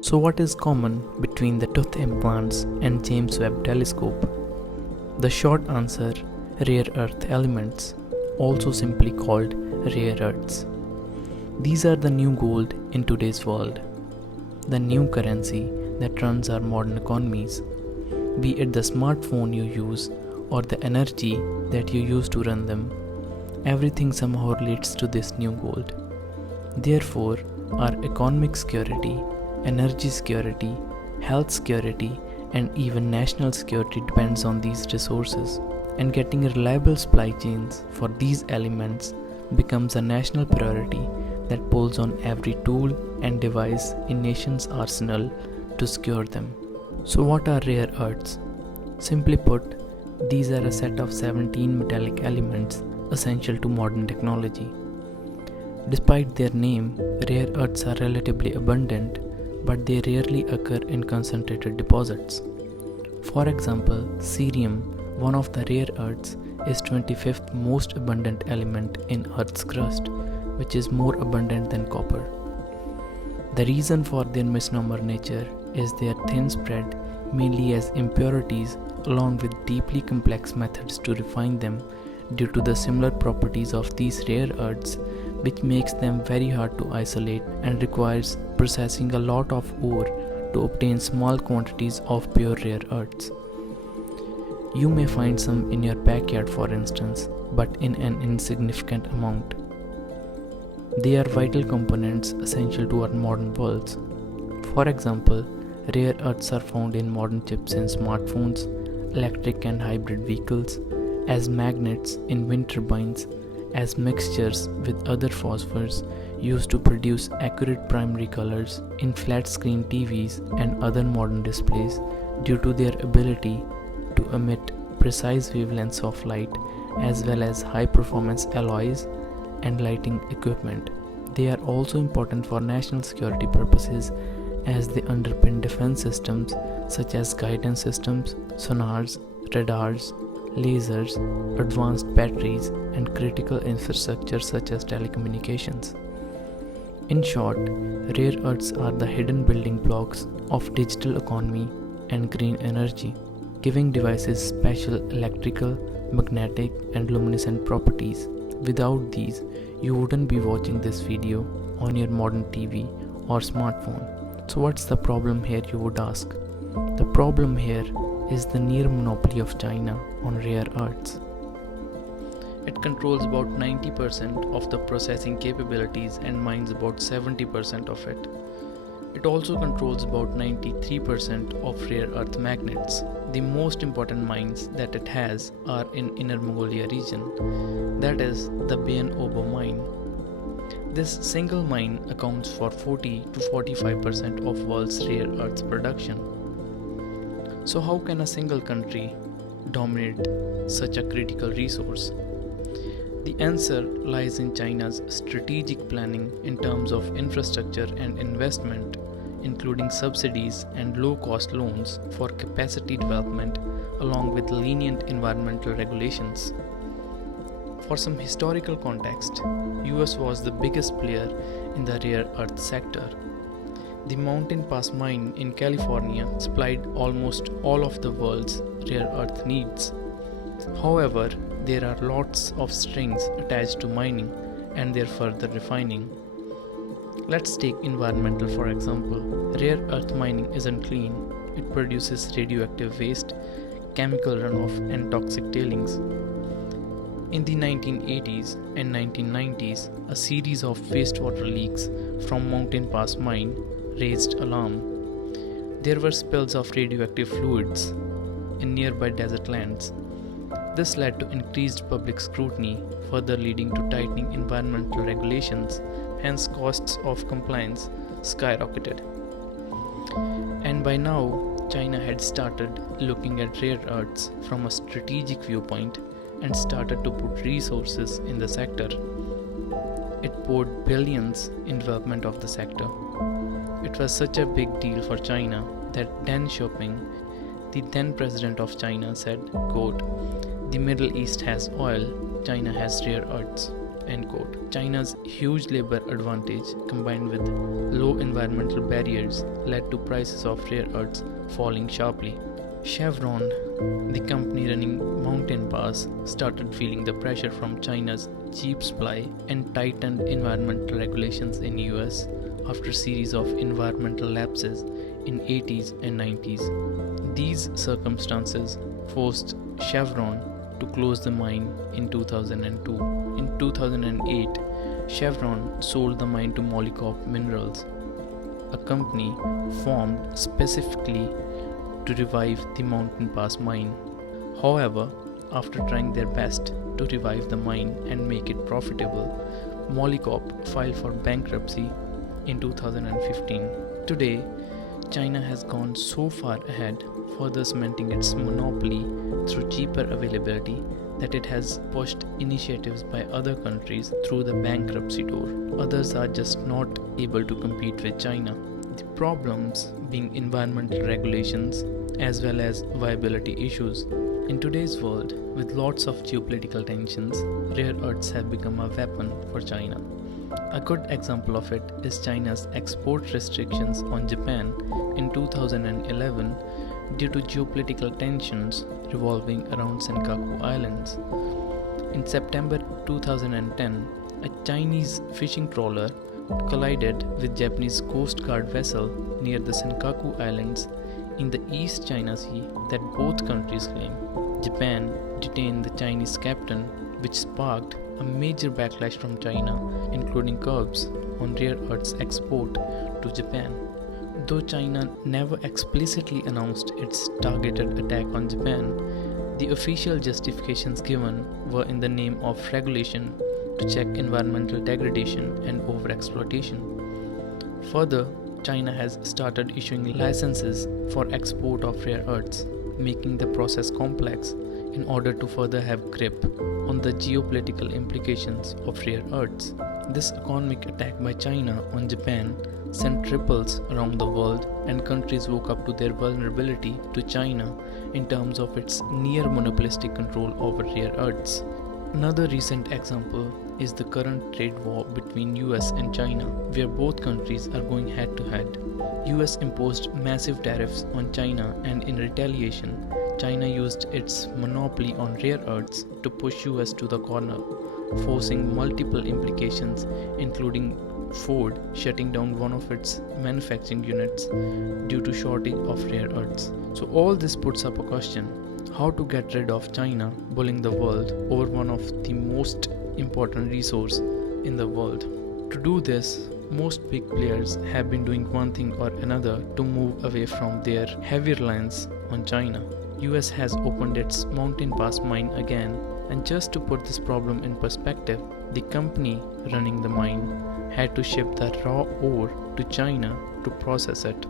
So, what is common between the tooth implants and James Webb Telescope? The short answer: rare earth elements, also simply called rare earths. These are the new gold in today's world, the new currency that runs our modern economies, be it the smartphone you use or the energy that you use to run them. Everything somehow relates to this new gold. Therefore, our economic security, energy security, health security, and even national security depends on these resources. And getting reliable supply chains for these elements becomes a national priority that pulls on every tool and device in nation's arsenal to secure them. So what are rare earths? Simply put, these are a set of 17 metallic elements essential to modern technology. Despite their name, rare earths are relatively abundant, but they rarely occur in concentrated deposits. For example, cerium, one of the rare earths, is 25th most abundant element in Earth's crust, which is more abundant than copper. The reason for their misnomer nature is their thin spread, mainly as impurities, along with deeply complex methods to refine them due to the similar properties of these rare earths, which makes them very hard to isolate and requires processing a lot of ore to obtain small quantities of pure rare earths. You may find some in your backyard, for instance, but in an insignificant amount. They are vital components essential to our modern worlds. For example, rare earths are found in modern chips in smartphones, electric and hybrid vehicles, as magnets in wind turbines, as mixtures with other phosphors used to produce accurate primary colors in flat screen TVs and other modern displays due to their ability to emit precise wavelengths of light, as well as high performance alloys and lighting equipment. They are also important for national security purposes as they underpin defense systems such as guidance systems, sonars, radars, lasers, advanced batteries, and critical infrastructure such as telecommunications. In short, rare earths are the hidden building blocks of digital economy and green energy, giving devices special electrical, magnetic, and luminescent properties. Without these, you wouldn't be watching this video on your modern TV or smartphone. So what's the problem here, you would ask? The problem here is the near monopoly of China on rare earths. It controls about 90% of the processing capabilities and mines about 70% of it. It also controls about 93% of rare earth magnets. The most important mines that it has are in Inner Mongolia region, that is the Bayan Obo mine. This single mine accounts for 40 to 45% of world's rare earths production. So how can a single country dominate such a critical resource? The answer lies in China's strategic planning in terms of infrastructure and investment, including subsidies and low-cost loans for capacity development along with lenient environmental regulations. For some historical context, US was the biggest player in the rare earth sector. The Mountain Pass mine in California supplied almost all of the world's rare earth needs. However, there are lots of strings attached to mining and their further refining. Let's take environmental for example. Rare earth mining isn't clean. It produces radioactive waste, chemical runoff, and toxic tailings. In the 1980s and 1990s, a series of wastewater leaks from Mountain Pass mine raised alarm. There were spills of radioactive fluids in nearby desert lands. This led to increased public scrutiny, further leading to tightening environmental regulations, hence costs of compliance skyrocketed. And by now, China had started looking at rare earths from a strategic viewpoint and started to put resources in the sector. It poured billions in development of the sector. It was such a big deal for China that Deng Xiaoping, the then president of China, said, quote, "The Middle East has oil, China has rare earths," End quote. China's huge labor advantage combined with low environmental barriers led to prices of rare earths falling sharply. Chevron, the company running Mountain Pass, started feeling the pressure from China's cheap supply and tightened environmental regulations in US after a series of environmental lapses in 80s and 90s. These circumstances forced Chevron to close the mine in 2002. In 2008, Chevron sold the mine to Molycorp Minerals, a company formed specifically to revive the Mountain Pass mine. However, after trying their best to revive the mine and make it profitable, Molycorp filed for bankruptcy in 2015. Today, China has gone so far ahead, further cementing its monopoly through cheaper availability, that it has pushed initiatives by other countries through the bankruptcy door. Others are just not able to compete with China. The problems being environmental regulations as well as viability issues. In today's world, with lots of geopolitical tensions, rare earths have become a weapon for China. A good example of it is China's export restrictions on Japan in 2011 due to geopolitical tensions revolving around Senkaku Islands. In September 2010, a Chinese fishing trawler collided with Japanese Coast Guard vessel near the Senkaku Islands in the East China Sea that both countries claim. Japan detained the Chinese captain, which sparked a major backlash from China, including curbs on rare earths export to Japan. Though China never explicitly announced its targeted attack on Japan, the official justifications given were in the name of regulation to check environmental degradation and overexploitation. Further, China has started issuing licenses for export of rare earths, making the process complex in order to further have grip on the geopolitical implications of rare earths. This economic attack by China on Japan sent ripples around the world, and countries woke up to their vulnerability to China in terms of its near monopolistic control over rare earths. Another recent example is the current trade war between US and China, where both countries are going head to head. US imposed massive tariffs on China, and in retaliation, China used its monopoly on rare earths to push US to the corner, forcing multiple implications, including Ford shutting down one of its manufacturing units due to shortage of rare earths. So all this puts up a question: how to get rid of China bullying the world over one of the most important resources in the world. To do this, most big players have been doing one thing or another to move away from their heavy reliance on China. US has opened its Mountain Pass mine again, and just to put this problem in perspective, the company running the mine had to ship the raw ore to China to process it.